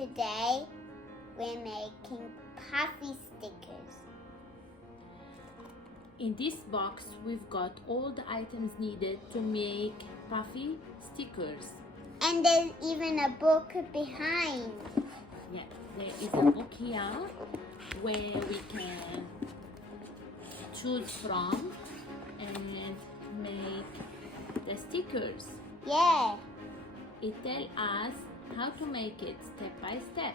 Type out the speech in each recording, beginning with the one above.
today we're making Puffy stickers. In this box, we've got all the items needed to make Puffy stickers. And there's even a book behind. Yeah, there is a book here where we can choose from and make the stickers. Yeah. It tells us how to make it step by step.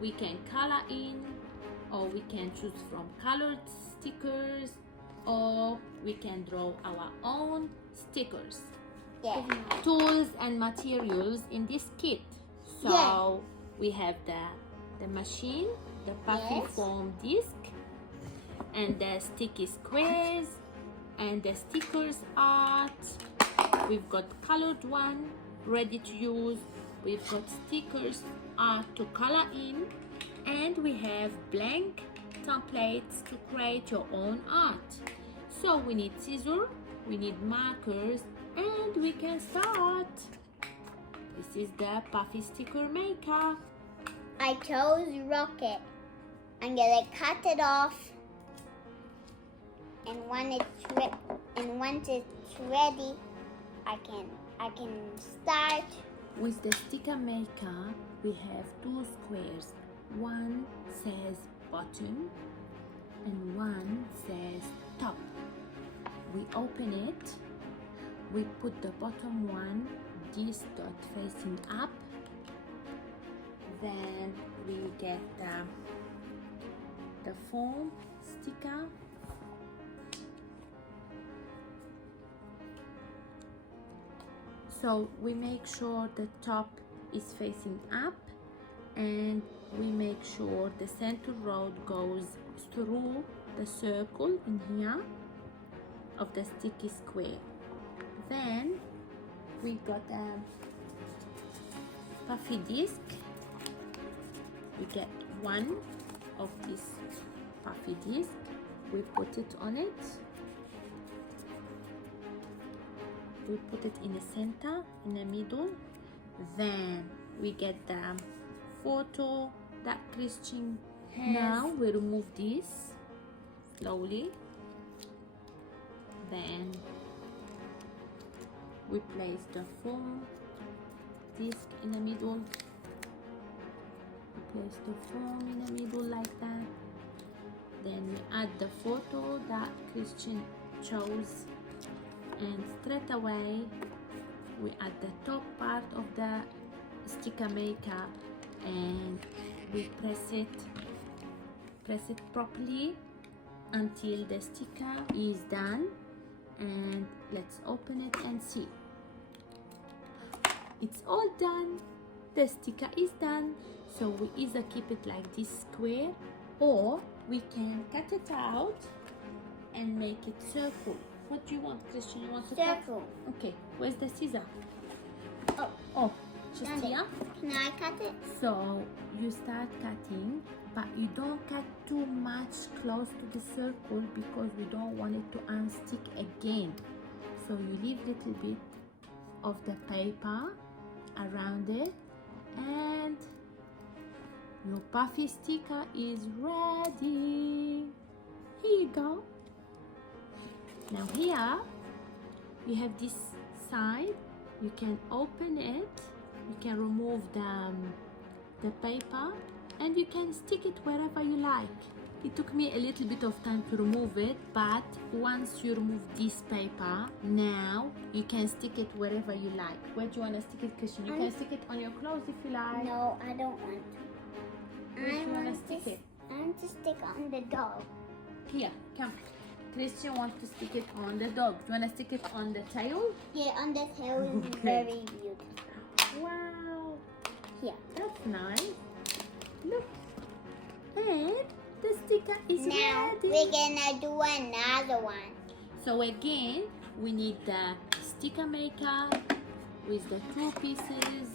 We can color in, or we can choose from colored stickers, or we can draw our own stickers. Yeah. Tools and materials in this kit. So we have the machine, the Puffy foam disc, and the sticky squares, and the stickers art. We've got colored one ready to use. We've got stickers art to color in, and we have blank templates to create your own art. So we need scissors, we need markers, and we can start. This is the Puffy sticker maker. I chose rocket. I'm gonna cut it off, and once it's ready, I can start. With the sticker maker, we have two squares. One says bottom and one says top. We open it, we put the bottom one, this dot facing up, then we get the foam sticker, so we make sure the top is facing up, and we make sure the center road goes through the circle in here of the sticky square. Then we got a Puffy disc. We get one of this Puffy disc. We put it on it. We put it in the center, in the middle. Then we get the photo that Christian has. Now we remove this slowly. Then we place the foam disc in the middle. We place the foam in the middle like that. Then we add the photo that Christian chose, and straight away we add the top part of the sticker maker, and we press it properly until the sticker is done. And let's open it and see. It's all done. The sticker is done. So we either keep it like this square, or we can cut it out and make it circle. What do you want, Christian? You want to circle? Cut? Okay. Where's the scissor? Oh, just here. Can I cut it? So you start cutting, but you don't cut too much close to the circle because we don't want it to unstick again. So you leave a little bit of the paper around it, and your Puffy sticker is ready. Here you go. Now here you have this side. You can open it. You can remove the paper, and you can stick it wherever you like. It took me a little bit of time to remove it, but once you remove this paper, now you can stick it wherever you like. Where do you want to stick it, Christian? You can stick it on your clothes if you like. No, I don't want to. Where do you want to stick it? I want to stick on the dog. Here, come. Christian wants to stick it on the dog. Do you want to stick it on the tail? Yeah, on the tail is very beautiful. Wow. Here. That's nice. Look. And the sticker is now ready. We're gonna do another one. So again, we need the sticker maker with the two pieces.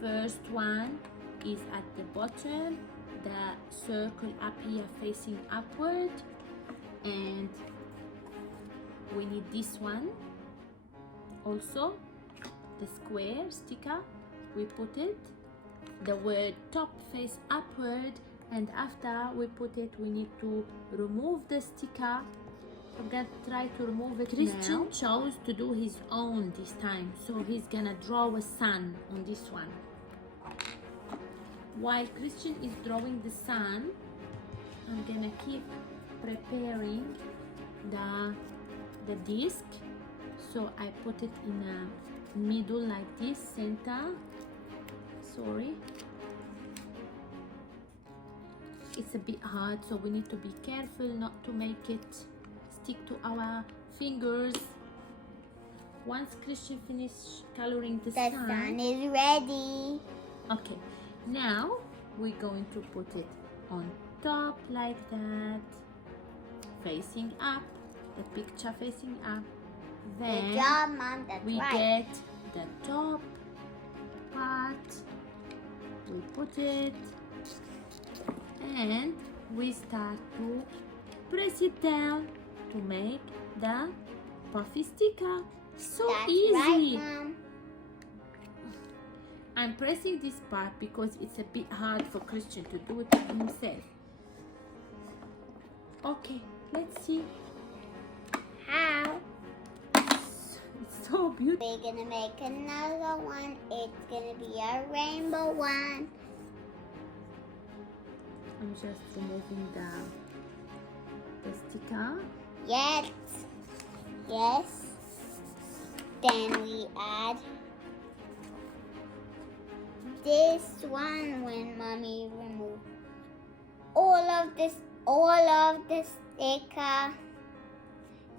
First one is at the bottom, the circle up here facing upward, and we need this one also, the square sticker. We put it the word top face upward, and after we put it we need to remove the sticker. We're gonna try to remove it. Christian chose to do his own this time, so he's gonna draw a sun on this one. While Christian is drawing the sun, I'm gonna keep preparing the disc. So I put it in a middle like this, center. Sorry, it's a bit hard, so we need to be careful not to make it stick to our fingers. Once Christian finishes coloring the sun is ready. Okay, now we're going to put it on top like that, facing up, the picture facing up. Then good job, Mom. That's we right. get the top part, we put it, and we start to press it down to make the Puffy sticker. So That's easy. Right, Mom. I'm pressing this part because it's a bit hard for Christian to do it himself. Okay, let's see. How? It's so beautiful. We're gonna make another one. It's gonna be a rainbow one. I'm just removing the sticker. Yes. Yes. Then we add this one when Mommy removed all of the sticker.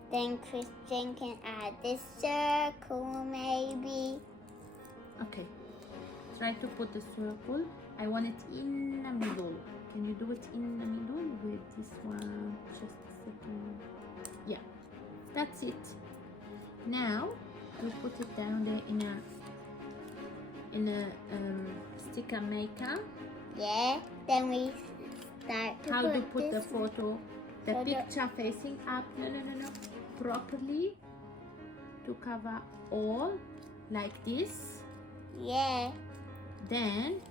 Then Christian can add this circle maybe. Okay, try to put the circle. I want it in the middle. Can you do it in the middle with this one? Just a second. Yeah, that's it. Now we put it down there in a sticker maker. Yeah. Then we start to How put to put the this one. photo, the picture facing up. No. Properly to cover all like this. Yeah. Then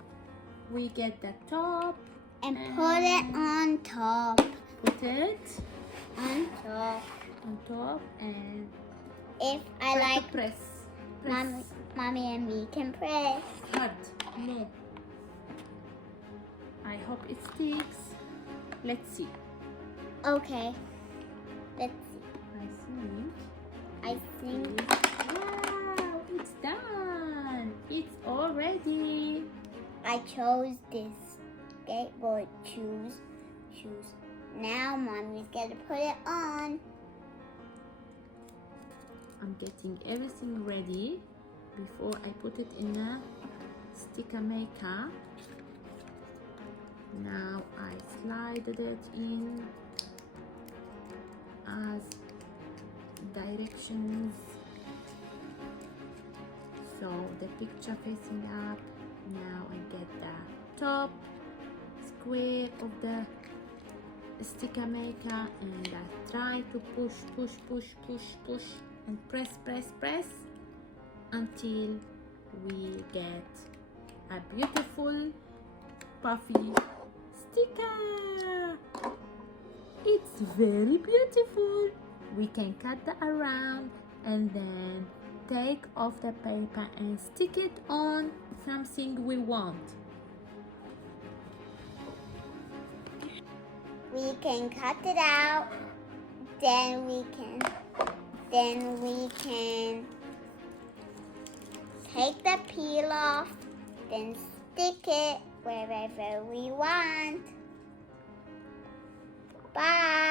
we get the top And put it on top. Put it On top. on top and If I try like, to press. Mommy and me can press. Hard. No. I hope it sticks. Let's see. Okay. Let's see. I think. Wow, it's done. It's all ready. I chose this skateboard shoes. Now Mommy's gonna put it on. I'm getting everything ready before I put it in a sticker maker. Now I slided it in as directions, so the picture facing up. Now I get the top square of the sticker maker and I try to push and press until we get a beautiful Puffy sticker. It's very beautiful. We can cut the around and then take off the paper and stick it on something we want. We can cut it out. Then we can take the peel off. Then stick it wherever we want. Bye.